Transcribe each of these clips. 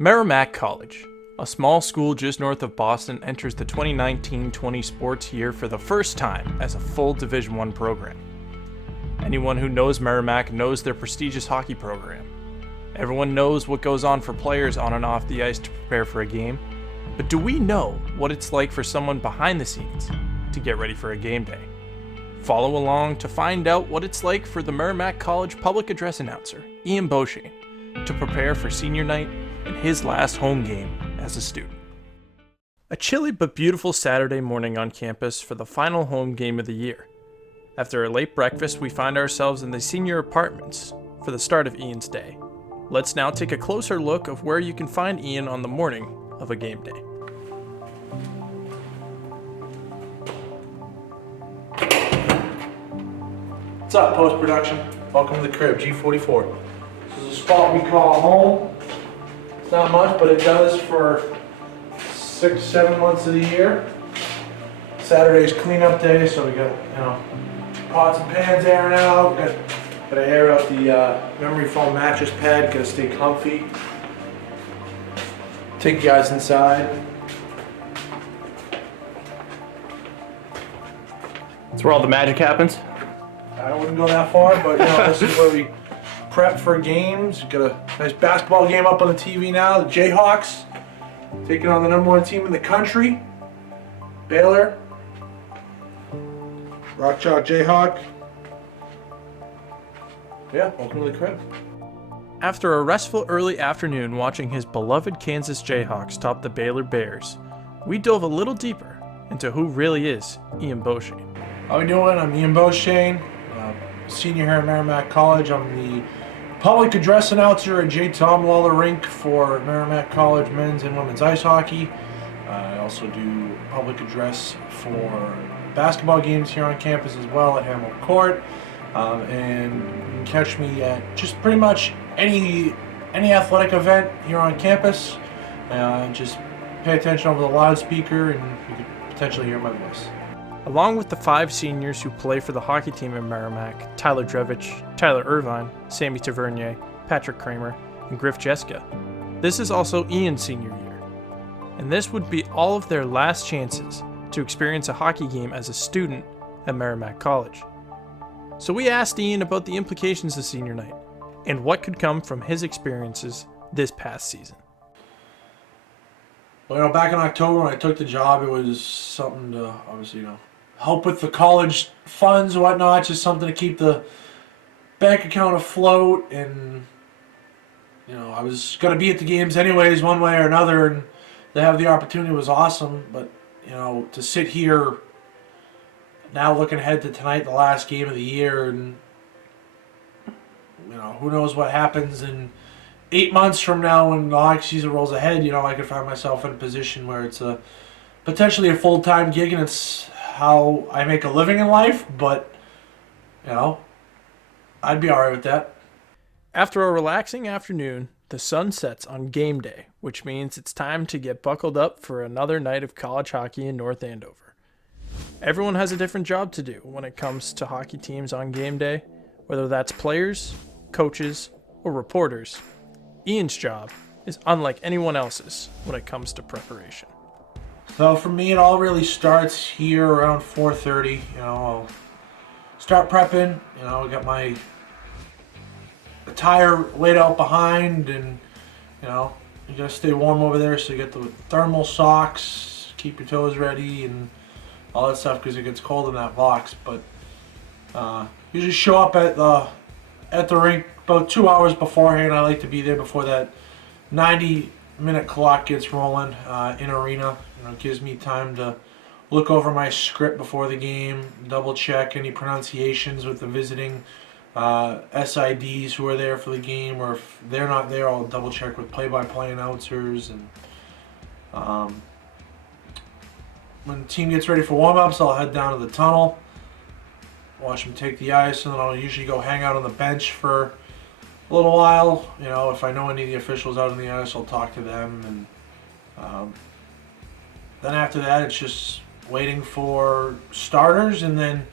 Merrimack College, a small school just north of Boston, enters the 2019-20 sports year for the first time as a full Division I program. Anyone who knows Merrimack knows their prestigious hockey program. Everyone knows what goes on for players on and off the ice to prepare for a game, but do we know what it's like for someone behind the scenes to get ready for a game day? Follow along to find out what it's like for the Merrimack College public address announcer, Ian Beauchesne, to prepare for senior night and his last home game as a student. A chilly but beautiful Saturday morning on campus for the final home game of the year. After a late breakfast, we find ourselves in the senior apartments for the start of Ian's day. Let's now take a closer look of where you can find Ian on the morning of a game day. What's up, post-production? Welcome to the crib, G44. This is a spot we call home. It's not much, but it does for 6-7 months of the year. Saturday's cleanup day, so we got, pots and pans airing out. Gotta air out the memory foam mattress pad, gotta stay comfy. Take you guys inside. That's where all the magic happens. I wouldn't go that far, but this is where we prep for games. Got a nice basketball game up on the TV now. The Jayhawks taking on the #1 team in the country, Baylor. Rock Chalk Jayhawk. Yeah, welcome to the crib. After a restful early afternoon watching his beloved Kansas Jayhawks top the Baylor Bears, we dove a little deeper into who really is Ian Beauchesne. How we doing? I'm Ian Beauchesne, senior here at Merrimack College. I'm the public address announcer at Lawler Rink for Merrimack College men's and women's ice hockey. I also do public address for basketball games here on campus as well at Hamilton Court. And you can catch me at just pretty much any athletic event here on campus. Just pay attention over the loudspeaker and you can potentially hear my voice. Along with the 5 seniors who play for the hockey team in Merrimack, Tyler Drevich, Tyler Irvine, Sammy Tavernier, Patrick Kramer, and Griff Jeska, this is also Ian's senior year. And this would be all of their last chances to experience a hockey game as a student at Merrimack College. So we asked Ian about the implications of senior night and what could come from his experiences this past season. Well, back in October when I took the job, it was something to obviously, help with the college funds and whatnot, just something to keep the bank account afloat. And, I was going to be at the games anyways, one way or another, and to have the opportunity was awesome. But, to sit here now looking ahead to tonight, the last game of the year, and, who knows what happens in 8 months from now when the hockey season rolls ahead, I could find myself in a position where it's potentially a full-time gig and it's how I make a living in life, but, I'd be all right with that. After a relaxing afternoon, the sun sets on game day, which means it's time to get buckled up for another night of college hockey in North Andover. Everyone has a different job to do when it comes to hockey teams on game day, whether that's players, coaches, or reporters. Ian's job is unlike anyone else's when it comes to preparation. So for me, it all really starts here around 4:30. I'll start prepping. I got my attire laid out behind, and you gotta stay warm over there. So you get the thermal socks, keep your toes ready, and all that stuff because it gets cold in that box. But usually show up at the rink about 2 hours beforehand. I like to be there before that 90-minute clock gets rolling in arena. It gives me time to look over my script before the game, double check any pronunciations with the visiting SIDs who are there for the game, or if they're not there, I'll double check with play-by-play announcers. And when the team gets ready for warm-ups, I'll head down to the tunnel, watch them take the ice, and then I'll usually go hang out on the bench for a little while. If I know any of the officials out on the ice, I'll talk to them, and then after that, it's just waiting for starters, and then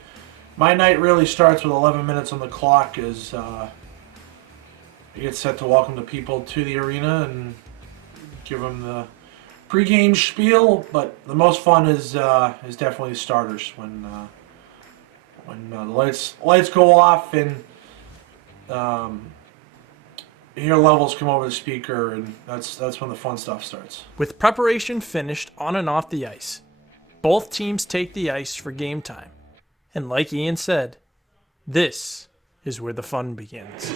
my night really starts with 11 minutes on the clock as it gets set to welcome the people to the arena, and give them the pregame spiel. But the most fun is definitely the starters when the lights go off and hear levels come over the speaker, and that's when the fun stuff starts. With preparation finished on and off the ice, both teams take the ice for game time. And like Ian said, this is where the fun begins.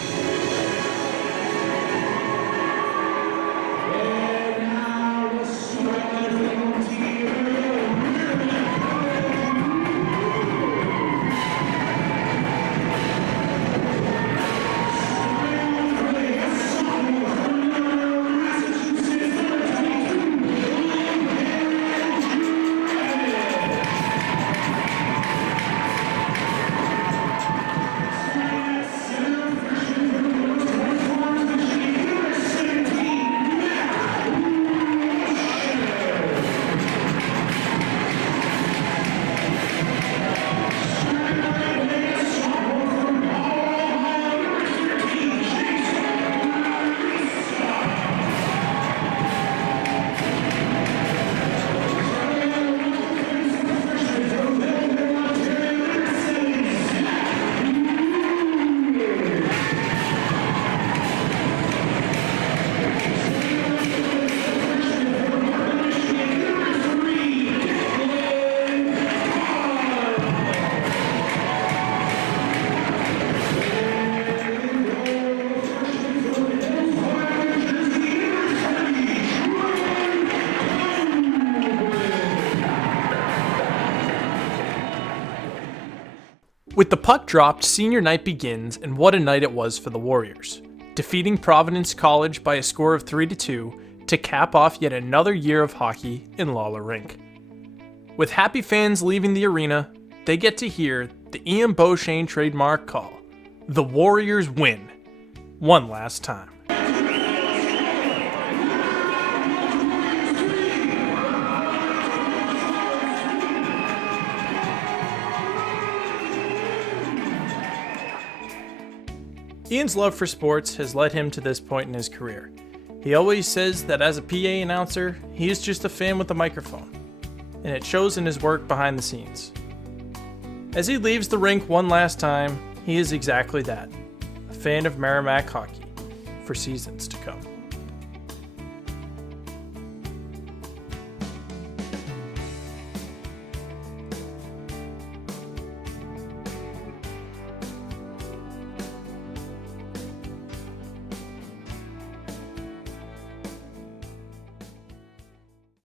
With the puck dropped, senior night begins, and what a night it was for the Warriors, defeating Providence College by a score of 3-2 to cap off yet another year of hockey in Lawler Rink. With happy fans leaving the arena, they get to hear the Ian Beauchesne trademark call, "The Warriors win," one last time. Ian's love for sports has led him to this point in his career. He always says that as a PA announcer, he is just a fan with a microphone, and it shows in his work behind the scenes. As he leaves the rink one last time, he is exactly that, a fan of Merrimack hockey for seasons to come.